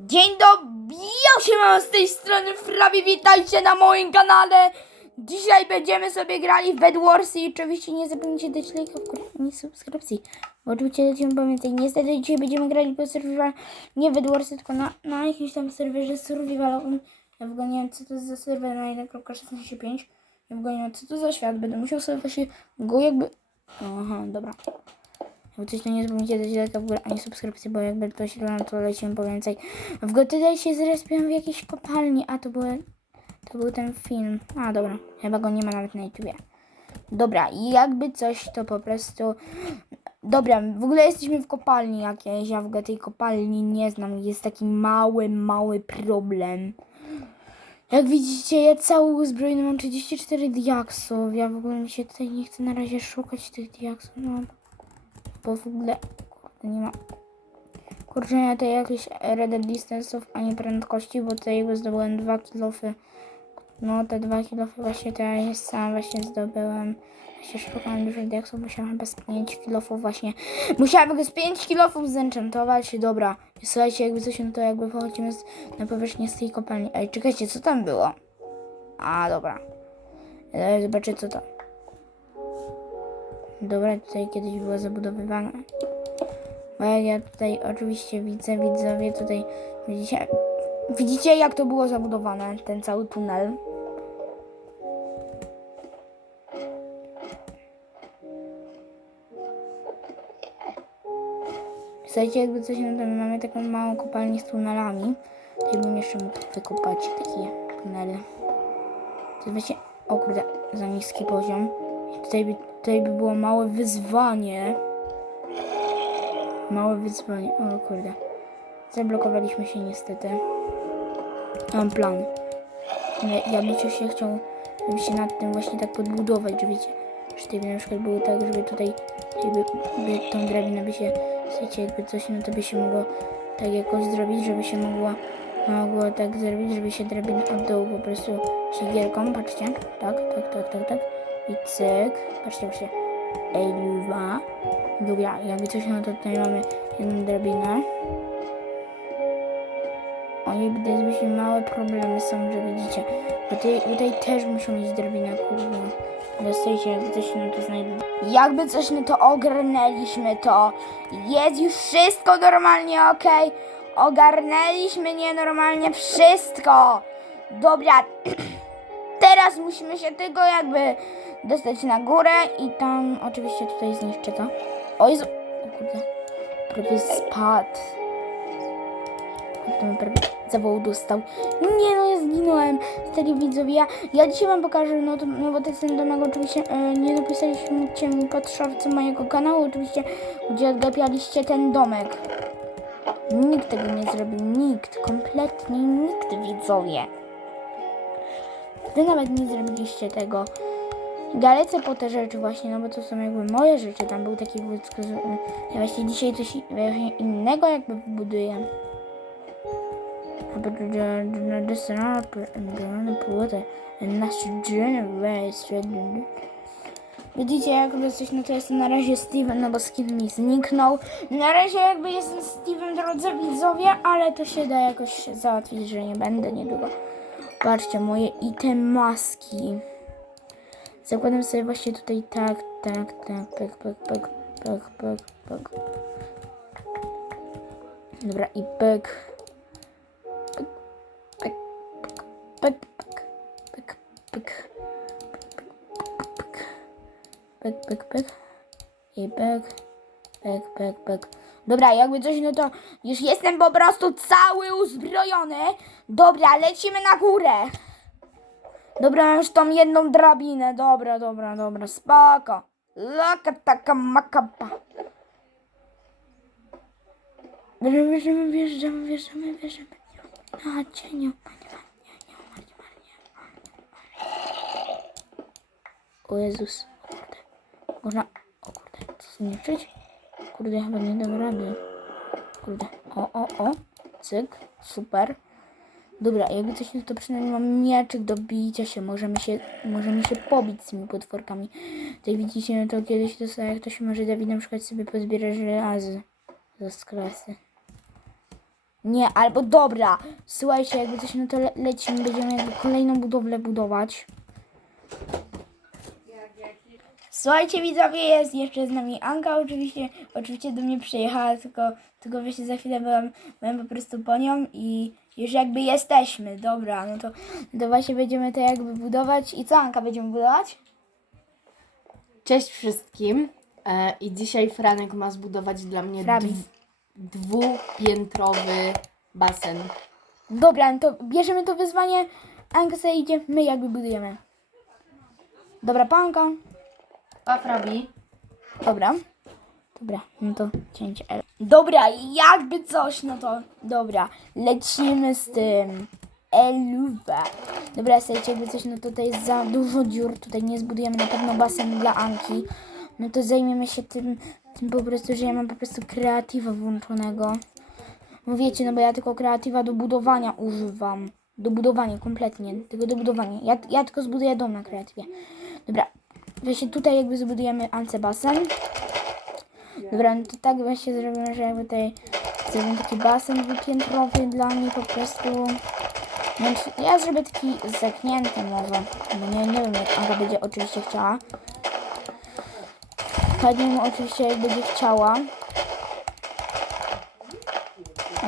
Dzień dobry, ja się mam z tej strony Frabi, witajcie na moim kanale. Dzisiaj będziemy sobie grali w Bed Wars i oczywiście nie zapomnijcie dać lajka w górę i subskrypcji. Bo oczywiście lecimy pamiętaj, niestety dzisiaj będziemy grali po survival, nie Bed Warsy, tylko na, na jakimś tam serwerze survivalowym. Ja w ogóle nie wiem co to jest za serwer na 1.16.5. Ja w ogóle nie wiem co to za świat, będę musiał sobie właśnie go jakby... Aha, dobra. Jakby coś to nie zapomnijcie dać lajka w górę, ani subskrypcji, bo jakby to się no to lecimy po więcej. W tutaj się zrespiłem w jakiejś kopalni, a to były, to był ten film. A dobra, chyba go nie ma nawet na YouTubie. Dobra, i jakby coś to po prostu... Dobra, w ogóle jesteśmy w kopalni jakiejś, ja w ogóle tej kopalni nie znam. Jest taki mały, mały problem. Jak widzicie, ja cały uzbrojony mam 34 diaksów. Ja w ogóle mi się tutaj nie chcę na razie szukać tych diaksów. No, bo w ogóle nie ma kurczę ja tutaj jakieś red distance'ów, a nie prędkości, bo tutaj jakby zdobyłem dwa kilofy. No te dwa kilofy właśnie teraz sam właśnie zdobyłem. Właśnie szukałem dużo diaksów, musiałem chyba z 5 kilofów właśnie. Musiałem z 5 kilofów zenchantować. Dobra, słuchajcie, jakby coś, no to jakby wychodzimy z, na powierzchnię z tej kopalni. Ej, czekajcie, co tam było? A, dobra. Zaraz zobaczę, co to. Dobra, tutaj kiedyś było zabudowywane. Bo jak ja tutaj oczywiście widzę, widzowie, tutaj widzicie, widzicie jak to było zabudowane, ten cały tunel. Słuchajcie, jakby coś, no to my mamy taką małą kopalnię z tunelami. Tutaj bym jeszcze mógł takie tunele. To wiecie, o kurde, za niski poziom. Tutaj by, tutaj by było małe wyzwanie. Małe wyzwanie, o kurde. Zablokowaliśmy się niestety. Mam plan. Ja, ja bym się chciał, żeby się nad tym właśnie tak podbudować, że wiecie, że tutaj by na przykład było tak, żeby tutaj, jakby by tą drabinę by się, wiecie, jakby coś, no to by się mogło tak jakoś zrobić, żeby się mogło, mogło tak zrobić, żeby się drabina od dołu po prostu siekierką, patrzcie, tak, tak, tak, tak, tak, i cyk, patrzcie, patrzcie, L2, dobra, jakby coś, no to tutaj mamy jedną drabinę, Oj, gdy właśnie małe problemy są, że widzicie. Bo tutaj, tutaj też muszą mieć drabinę, kurwa. Dostajcie, jakby coś no to znajdę. Jakby coś no to ogarnęliśmy to. Jest już wszystko normalnie, okej? Ogarnęliśmy nienormalnie wszystko. Dobra. Teraz musimy się tylko jakby dostać na górę i tam oczywiście tutaj zniszczę to. O Jezu. O kurde. Prawie spadł. Kurde, prawie zawoł dostał. Nie no, ja zginąłem. Stary widzowie, ja, ja dzisiaj wam pokażę, no, to, no bo ten domek oczywiście e, nie napisaliście mi pod szorcem mojego kanału, oczywiście, gdzie odgapialiście ten domek. Nikt tego nie zrobił, nikt, kompletnie nikt, widzowie. Wy nawet nie zrobiliście tego. Galecę po te rzeczy właśnie, no bo to są jakby moje rzeczy. Tam był taki wódz, że właśnie dzisiaj coś innego jakby buduję. But and the płytę nasz generation. Widzicie, jakby coś, no to jest na razie Steven, no bo skin mi zniknął. Na razie jakby jestem Steven, drodzy widzowie, ale to się da jakoś załatwić, że nie będę niedługo. Patrzcie, moje item maski. Zakładam sobie właśnie tutaj tak, tak, tak, pek, pek, pek, pek, pek, pek. Dobra, i pek. Pek, pek, pek, pek, pek, pek, pek, pek, i pek, pek, pek, pek. Dobra, jakby coś, no to już jestem po prostu cały uzbrojony. Dobra, lecimy na górę. Dobra, już tą jedną drabinę. Dobra, dobra, dobra, spoko. Laka taka makapa. Bierzemy, bierzemy, wjeżdżamy, wjeżdżamy, wjeżdżamy. A, cieniu. O Jezus. O kurde. Można... O kurde. Co zniszczyć? Kurde, chyba nie dam rady. Kurde. O, o, o. Cyk. Super. Dobra, jakby coś, no to przynajmniej mam mieczyk do bicia się. Możemy się, możemy się pobić z tymi potworkami. Tutaj widzicie, no to kiedyś to jak to się może Dawid na przykład sobie pozbiera żelazy. To z klasy. Nie, albo dobra. Słuchajcie, jakby coś, no to le lecimy, będziemy jakby kolejną budowlę budować. Słuchajcie widzowie, jest jeszcze z nami Anka oczywiście, oczywiście do mnie przyjechała, tylko, tylko właśnie za chwilę byłem, byłem po prostu po nią i już jakby jesteśmy, dobra, no to, to właśnie będziemy to jakby budować i co Anka będziemy budować? Cześć wszystkim. E, I dzisiaj Franek ma zbudować dla mnie dw- dwupiętrowy basen. Dobra, no to bierzemy to wyzwanie, Anka sobie idzie, my jakby budujemy. Dobra, panka. A Frabi? Dobra. Dobra, no to cięcie L. Dobra, jakby coś, no to dobra. Lecimy z tym. Eluwa. Dobra, słuchajcie, jakby coś, no tutaj jest za dużo dziur. Tutaj nie zbudujemy na pewno basen dla Anki. No to zajmiemy się tym, tym po prostu, że ja mam po prostu kreatywa włączonego. No wiecie, no bo ja tylko kreatywa do budowania używam. Do budowania, kompletnie. Tylko do budowania. Ja, ja tylko zbuduję dom na kreatywie. Dobra, właśnie tutaj jakby zbudujemy Ance basen. Dobra, no to tak właśnie zrobimy, że jakby tutaj zrobimy taki basen dwupiętrowy dla mnie po prostu. Więc ja zrobię taki zamknięty może. Bo nie, nie wiem jak Aga będzie oczywiście chciała. Pani oczywiście jak będzie chciała.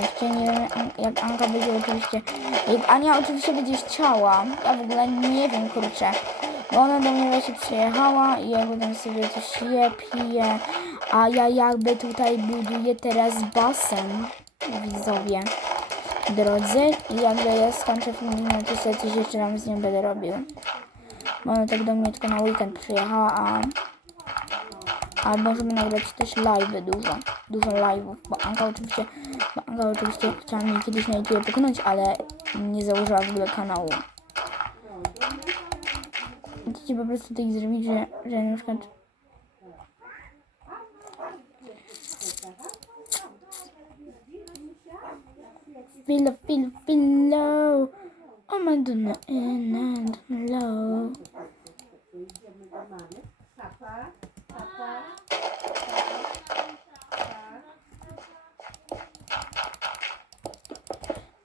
Jeszcze nie wiem jak Anka będzie oczywiście. Jak Ania oczywiście będzie chciała. Ja w ogóle nie wiem kurczę. Bo ona do mnie właśnie przyjechała i jakby tam sobie coś je, pije. A ja jakby tutaj buduję teraz basen. Widzowie. Drodzy. I jakby ja skończę film, no to sobie coś jeszcze tam z nią będę robił. Bo ona tak do mnie tylko na weekend przyjechała, a... A możemy nagrać też live dużo. Dużo live'ów, bo Anka oczywiście, bo Anka oczywiście chciała mnie kiedyś na YouTube pokonać, ale nie założyła w ogóle kanału. Chcecie po prostu tak zrobić, że, że na przykład Filo, filo, filo. Oh my goodness, and low.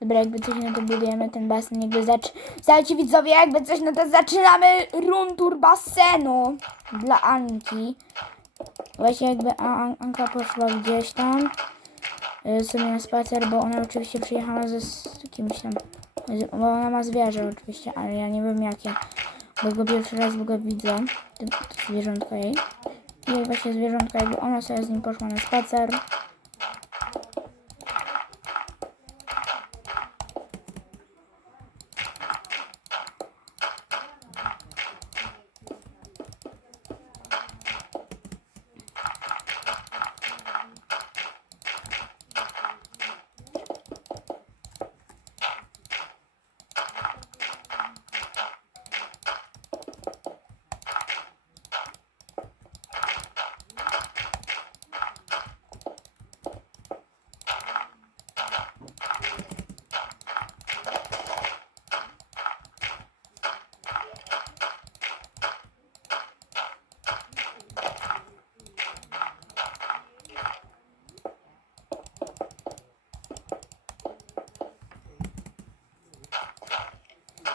Dobra, jakby coś, no to budujemy ten basen, jakby zacz... Słuchajcie widzowie, jakby coś, no to zaczynamy run tour basenu dla Anki. Właśnie jakby An- Anka poszła gdzieś tam sobie na spacer, bo ona oczywiście przyjechała ze kimś tam, bo ona ma zwierzę oczywiście, ale ja nie wiem jakie, bo go pierwszy raz w ogóle widzę, to, to zwierzątko jej. I właśnie zwierzątko, jakby ona sobie z nim poszła na spacer.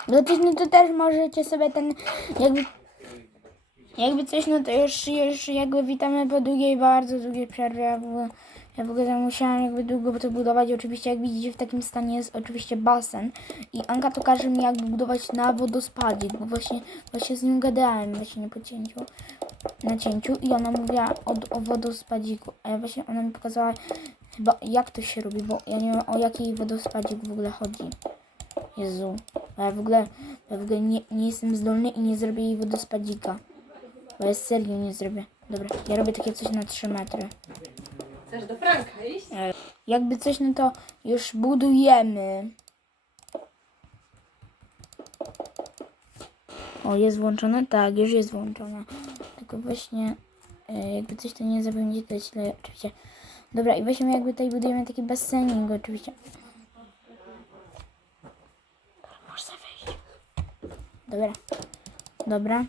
No to, no to też możecie sobie ten, jakby, jakby coś, no to już, już jakby witamy po długiej, bardzo długiej przerwie. Ja w ogóle, ja w ogóle musiałam jakby długo to budować. Oczywiście jak widzicie w takim stanie jest oczywiście basen. I Anka to każe mi jakby budować na wodospadzie, bo właśnie, właśnie z nią gadałem właśnie na pocięciu, na cięciu i ona mówiła o, o wodospadziku. A ja właśnie, ona mi pokazała chyba jak to się robi, bo ja nie wiem o jaki wodospadzik w ogóle chodzi. Jezu. A ja w ogóle, ja w ogóle nie, nie jestem zdolny i nie zrobię jej wodospadzika. Bo ja serio nie zrobię. Dobra, ja robię takie coś na 3 metry. Chcesz do Franka iść? E, Jakby coś, no to już budujemy. O, jest włączone? Tak, już jest włączone. Tylko właśnie, e, jakby coś to nie zapomnieć, to źle, oczywiście. Dobra, i weźmy jakby tutaj budujemy taki basenik, oczywiście. Można wejść. Dobra. Dobra.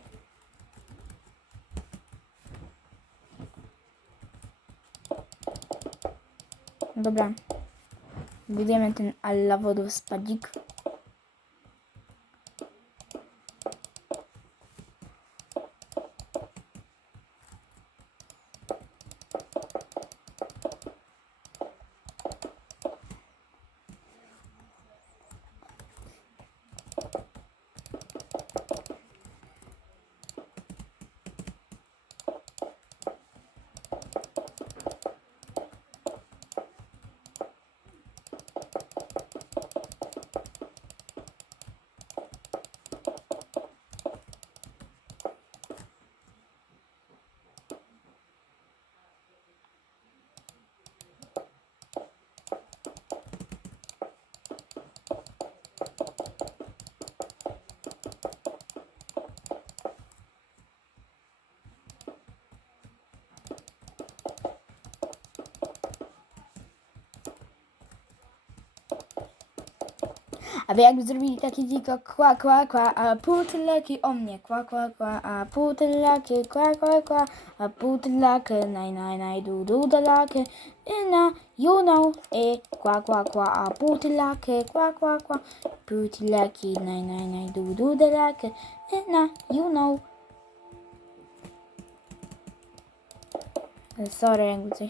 Dobra. Budujemy ten alla wodospadzik. A wy jakby zrobili takie dziko kła, kła, kła, a putylaki o mnie, kła, kła, kła, a putylaki, kła, kła, kła, a putylaki, naj, naj, naj, du, du, dalaki, ina, you know, e, kła, kła, kła, a putylaki, kła, kła, kła, putylaki, naj, naj, naj, du, du, dalaki, ina, you know. Sorry, jakby coś,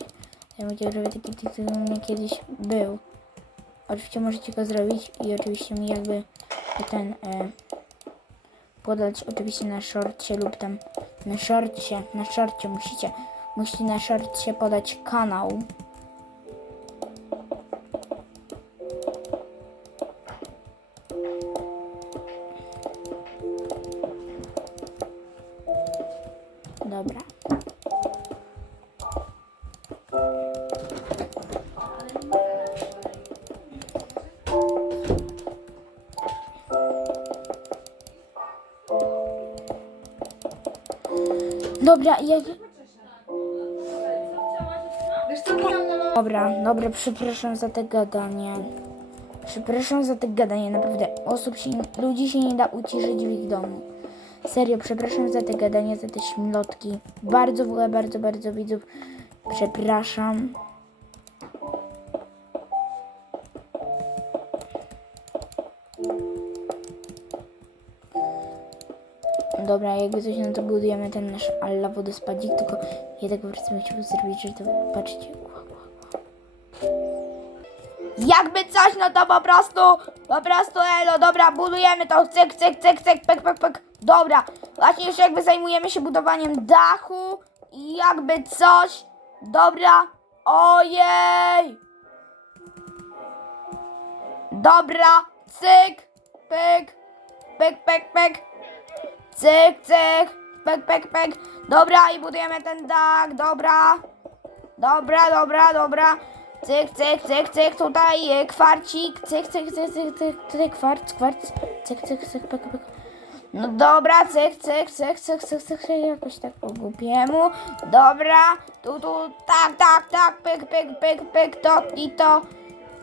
ja chciał, żeby taki tytuł u mnie kiedyś był. Oczywiście możecie go zrobić i oczywiście mi jakby ten e, podać oczywiście na shortcie lub tam na shortcie, na shortcie musicie, musicie na shortcie podać kanał. Dobra, na Dobra, dobra, przepraszam za te gadanie. Przepraszam za te gadanie, naprawdę. Osób się, ludzi się nie da uciszyć w ich domu. Serio, przepraszam za te gadanie, za te śmlotki. Bardzo, w ogóle bardzo, bardzo widzów. Przepraszam. Dobra, jakby coś, no to budujemy ten nasz alla wodospadzik, tylko ja tak po prostu bym chciał zrobić, że to, patrzcie. Jakby coś, no to po prostu, po prostu, elo, dobra, budujemy to, cyk, cyk, cyk, cyk, pek, pek, pek, dobra, właśnie już jakby zajmujemy się budowaniem dachu i jakby coś, dobra, ojej, dobra, cyk, pyk, pyk, pyk, pyk, cyk, cyk, pyk, pyk, pyk, dobra i budujemy ten dach, dobra, Dobra, dobra, dobra. Cyk, cyk, cyk, cyk, tutaj e, kwarcik. Cyk, cyk, cyk, cyk, cyk, tutaj kwarc, kwarc. Cyk, cyk, cyk, pyk, pyk. No dobra, cyk, cyk, cyk, cyk, cyk, cyk, cyk, jakoś tak po głupiemu. Dobra, tu, tu, tak, tak, tak, pyk, pyk, pyk, pyk, to i to.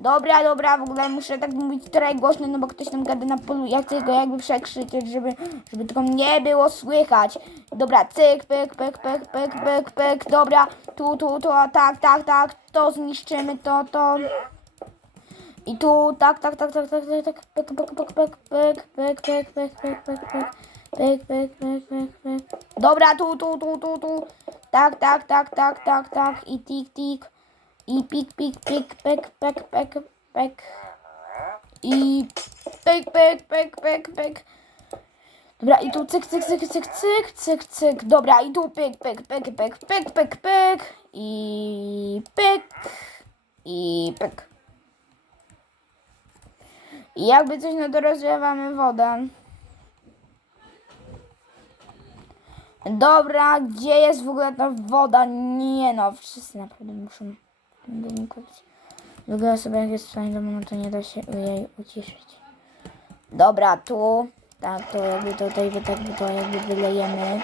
dobra, dobra, w ogóle muszę tak mówić trochę głośno, no bo ktoś tam gada na polu, ja chcę go jakby przekrzyczeć, żeby, żeby tylko nie było słychać. Dobra, cyk, pyk, pyk, pyk, pyk, pyk, pyk, dobra, tu, tu, to, tak, tak, tak, to zniszczymy, to, to. I tu, tak, tak, tak, tak, tak, tak, tak, pyk, pyk, pyk, pyk, pyk, pyk, pyk, pyk, pyk, pyk, pyk, pyk, pyk, pyk, pyk, pyk. Dobra, tu, tu, tu, tu, tu. Tak, tak, tak, tak, tak, tak. I tik, tik. I pik, pik, pik, pek, pek, pek, pek. I pyk, pyk, pyk, pyk, pyk. Dobra, i tu cyk, cyk, cyk, cyk, cyk, cyk, cyk. Dobra, i tu pyk, pyk, pyk, pyk, pyk, pyk, pyk. I pyk. I pyk. I jakby coś, no to rozlewamy wodę. Dobra, gdzie jest w ogóle ta woda? Nie no, wszyscy naprawdę muszą kupić. Wygląda sobie jak jest w swoim domu, to nie da się jej uciszyć. Dobra, tu. Tak, to jakby tutaj, tak by to jakby wylejemy.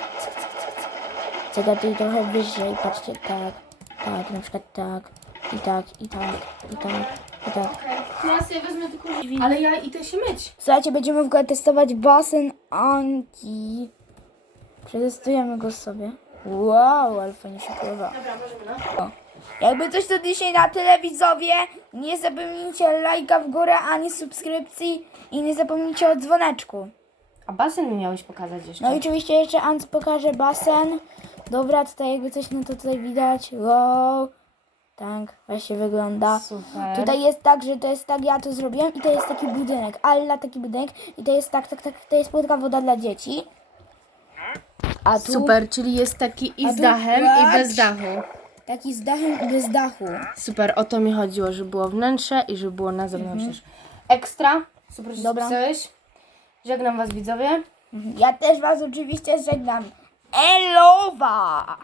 Tutaj trochę wyżej, patrzcie, tak, tak, na przykład tak, i tak, i tak, i tak, i tak. Ja sobie wezmę tylko Ale ja idę się myć. Słuchajcie, będziemy w ogóle testować basen Anki. Przetestujemy go sobie. Wow, ale fajnie się pływa. Dobra, możemy no. Jakby coś to dzisiaj na tyle widzowie. Nie zapomnijcie lajka w górę ani subskrypcji i nie zapomnijcie o dzwoneczku. A basen mi miałeś pokazać jeszcze. No i oczywiście jeszcze Ant pokaże basen. Dobra, tutaj jakby coś no to tutaj widać. Wow. Tak, właśnie wygląda. Super. Tutaj jest tak, że to jest tak, ja to zrobiłem i to jest taki budynek. Alla taki budynek i to jest tak, tak, tak, to jest płytka woda dla dzieci. A tu Super, czyli jest taki i A z tu dachem, i bez dachu. Taki z dachem i bez dachu. Super, o to mi chodziło, żeby było wnętrze i żeby było na zewnątrz też. Ekstra. Super, że Dobra. spisałeś. Żegnam was widzowie. Ja też was oczywiście żegnam. Elowa!